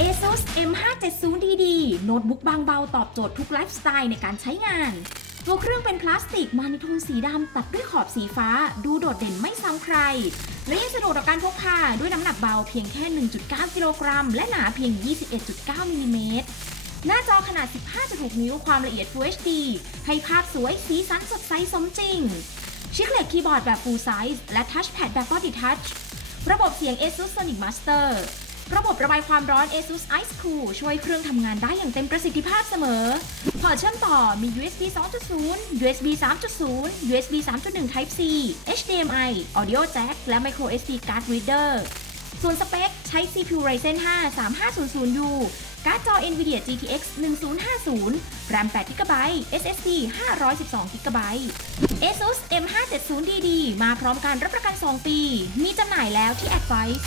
ASUS M570DD โน้ตบุ๊กบางเบาตอบโจทย์ทุกไลฟ์สไตล์ในการใช้งาน ตัวเครื่องเป็นพลาสติกมาในโทนสีดำตัดด้วยขอบสีฟ้า ดูโดดเด่นไม่ซ้ำใคร และยังสะดวกต่อการพกพาด้วยน้ำหนักเบาเพียงแค่ 1.9 กิโลกรัม และหนาเพียง 21.9มิลลิเมตรหน้าจอขนาด 15.6 นิ้วความละเอียด Full HD ให้ภาพสวยสีสันสดใสสมจริง ชิคเลตคีย์บอร์ดแบบ Full Size และทัชแพดแบบ Body Touch ระบบเสียง ASUS Sonic Master ระบบระบายความร้อน ASUS Ice Cool ช่วยเครื่องทำงานได้อย่างเต็มประสิทธิภาพเสมอ พอเชื่อมต่อมี USB 2.0 USB 3.0 USB 3.1 Type C HDMI Audio Jack และ Micro SD Card Reader ส่วนสเปค ใช้ CPU Ryzen 5 3500U การ์ดจอ Nvidia GTX 1050 RAM 8GB SSD 512GB ASUS M570DD มาพร้อมการรับประกัน 2 ปี มีจำหน่ายแล้วที่ Advice